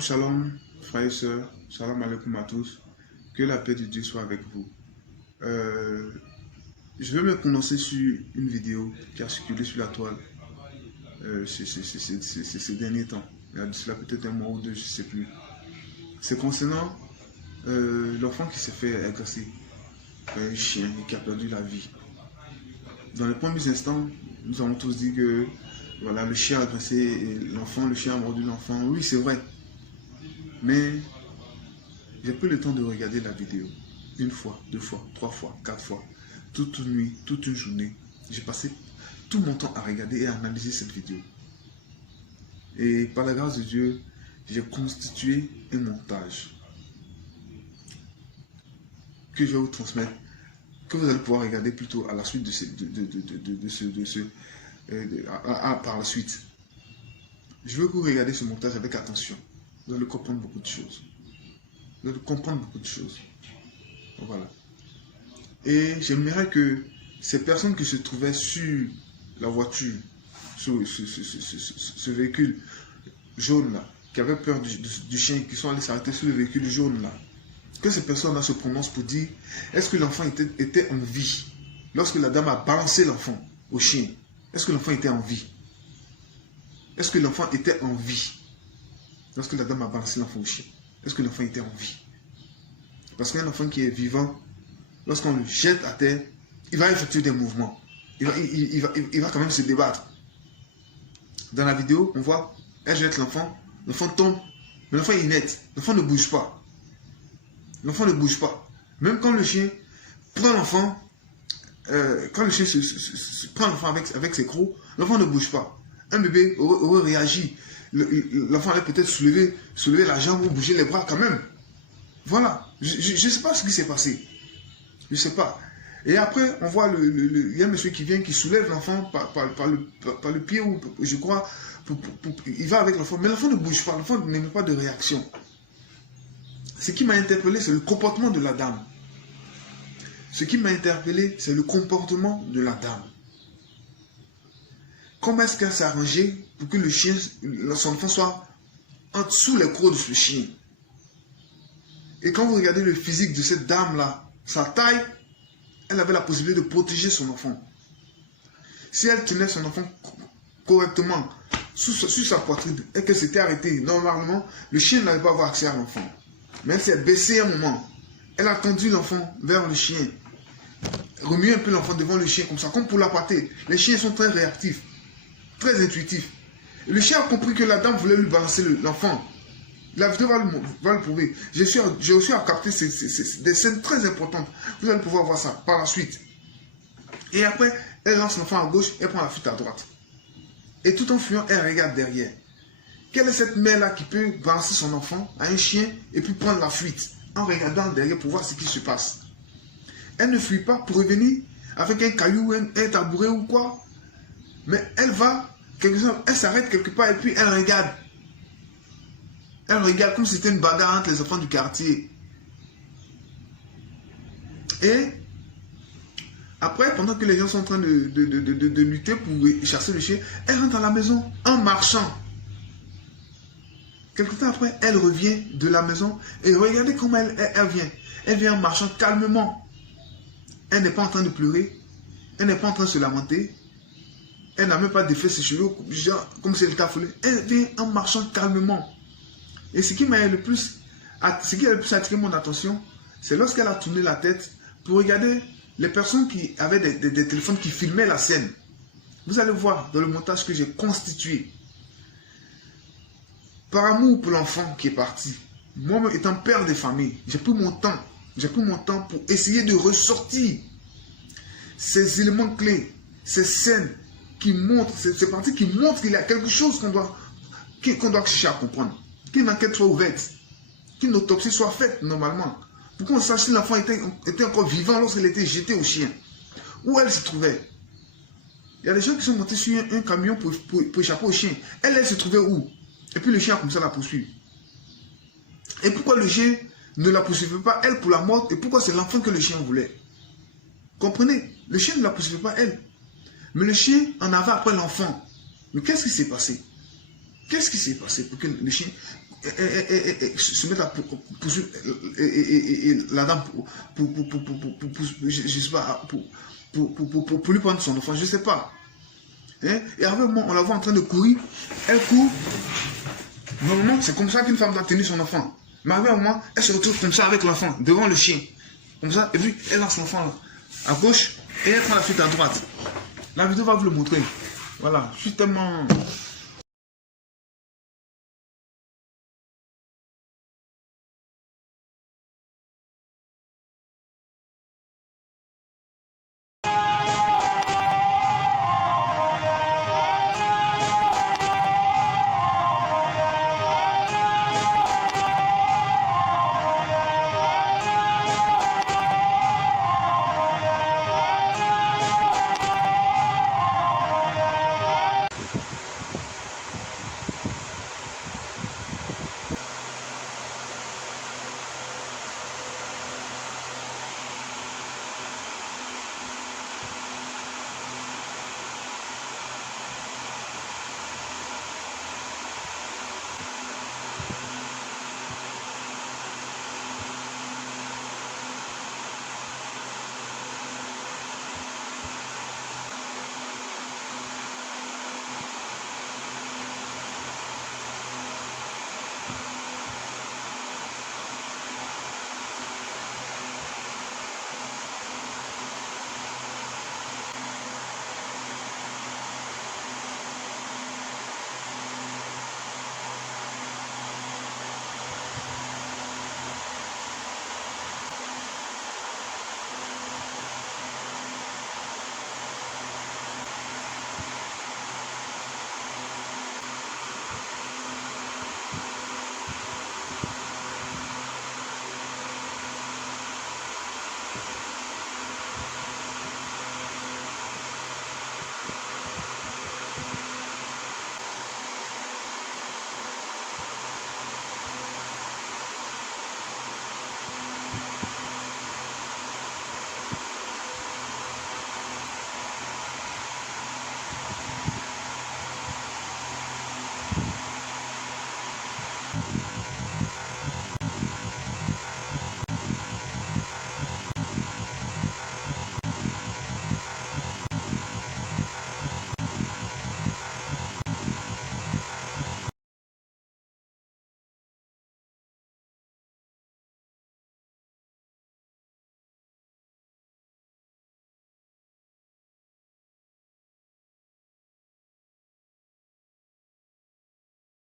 Shalom, shalom, frères et sœurs, shalom alaikum à tous, que la paix de Dieu soit avec vous. Je vais me prononcer sur une vidéo qui a circulé sur la toile ces derniers temps. Il y a cela peut-être un mois ou deux, je ne sais plus. C'est concernant l'enfant qui s'est fait agresser par un chien et qui a perdu la vie. Dans les premiers instants, nous avons tous dit que voilà, le chien a agressé l'enfant, le chien a mordu l'enfant. Oui, c'est vrai. Mais j'ai pris le temps de regarder la vidéo. Une fois, deux fois, trois fois, quatre fois. Toute une nuit, toute une journée. J'ai passé tout mon temps à regarder et à analyser cette vidéo. Et par la grâce de Dieu, j'ai constitué un montage que je vais vous transmettre, que vous allez pouvoir regarder plutôt à la suite par la suite. Je veux que vous regardiez ce montage avec attention. Vous allez comprendre beaucoup de choses. Vous allez comprendre beaucoup de choses. Voilà. Et j'aimerais que ces personnes qui se trouvaient sur la voiture, sur ce véhicule jaune là, qui avaient peur du chien, qui sont allés s'arrêter sur le véhicule jaune là, que ces personnes-là se prononcent pour dire, est-ce que l'enfant était en vie lorsque la dame a balancé l'enfant au chien? Est-ce que l'enfant était en vie? Est-ce que l'enfant était en vie lorsque la dame a balancé l'enfant au chien? Est-ce que l'enfant était en vie? Parce qu'un enfant qui est vivant, lorsqu'on le jette à terre, il va effectuer des mouvements. Il va quand même se débattre. Dans la vidéo, on voit, elle jette l'enfant tombe, mais l'enfant est inerte, l'enfant ne bouge pas. L'enfant ne bouge pas. Même quand le chien prend l'enfant, quand le chien prend l'enfant avec ses crocs, l'enfant ne bouge pas. Un bébé aurait réagi. L'enfant allait peut-être soulever la jambe ou bouger les bras quand même. Voilà. Je ne sais pas ce qui s'est passé. Je ne sais pas. Et après, on voit il y a un monsieur qui vient, qui soulève l'enfant par le pied, ou je crois, il va avec l'enfant. Mais l'enfant ne bouge pas. L'enfant n'émet pas de réaction. Ce qui m'a interpellé, c'est le comportement de la dame. Ce qui m'a interpellé, c'est le comportement de la dame. Comment est-ce qu'elle s'est arrangée pour que le chien, son enfant soit en dessous les crocs de ce chien? Et quand vous regardez le physique de cette dame-là, sa taille, elle avait la possibilité de protéger son enfant. Si elle tenait son enfant correctement sur sa poitrine et qu'elle s'était arrêtée, normalement, le chien n'allait pas avoir accès à l'enfant. Mais elle s'est baissée un moment. Elle a tendu l'enfant vers le chien. Remué un peu l'enfant devant le chien, comme ça, comme pour l'appâter. Les chiens sont très réactifs, très intuitifs. Et le chien a compris que la dame voulait lui balancer l'enfant. La vidéo va le prouver. J'ai aussi à capter des scènes très importantes. Vous allez pouvoir voir ça par la suite. Et après, elle lance l'enfant à gauche et prend la fuite à droite. Et tout en fuyant, elle regarde derrière. Quelle est cette mère-là qui peut balancer son enfant à un chien et puis prendre la fuite en regardant derrière pour voir ce qui se passe? Elle ne fuit pas pour revenir avec un caillou, un tabouret ou quoi. Mais elle va, elle s'arrête quelque part et puis elle regarde. Elle regarde comme si c'était une bagarre entre les enfants du quartier. Et après, pendant que les gens sont en train de lutter pour chasser le chien, elle rentre à la maison en marchant. Quelque temps après, elle revient de la maison et regardez comment elle vient. Elle vient en marchant calmement. Elle n'est pas en train de pleurer. Elle n'est pas en train de se lamenter. Elle n'a même pas défait ses cheveux comme si elle était affolée. Elle vient en marchant calmement. Et ce qui a le plus attiré mon attention, c'est lorsqu'elle a tourné la tête pour regarder les personnes qui avaient des téléphones qui filmaient la scène. Vous allez voir dans le montage que j'ai constitué. Par amour pour l'enfant qui est parti, moi-même étant père de famille, j'ai pris mon temps pour essayer de ressortir ces éléments clés, ces scènes qui montrent, ces parties qui montrent qu'il y a quelque chose qu'on doit chercher à comprendre. Qu'une enquête soit ouverte, qu'une autopsie soit faite normalement, pour qu'on sache si l'enfant était encore vivant lorsqu'il était jeté au chien, où elle se trouvait. Il y a des gens qui sont montés sur un camion pour échapper au chien. Elle se trouvait où? Et puis le chien a commencé à la poursuivre. Et pourquoi le chien ne la poursuivait pas, elle, pour la mort, et pourquoi c'est l'enfant que le chien voulait? Comprenez? Le chien ne la poursuivait pas, elle. Mais le chien en avait après l'enfant. Mais qu'est-ce qui s'est passé? Qu'est-ce qui s'est passé pour que le chien... se mettre à poursuivre la dame je sais pas, pour lui prendre son enfant, je sais pas. Hein? Et avec moi, on la voit en train de courir, elle court. Normalement, c'est comme ça qu'une femme doit tenir son enfant. Mais avec moi, elle se retrouve comme ça avec l'enfant, devant le chien. Comme ça, et puis elle lance l'enfant là, à gauche, et elle prend la fuite à droite. La vidéo va vous le montrer. Voilà, je suis tellement...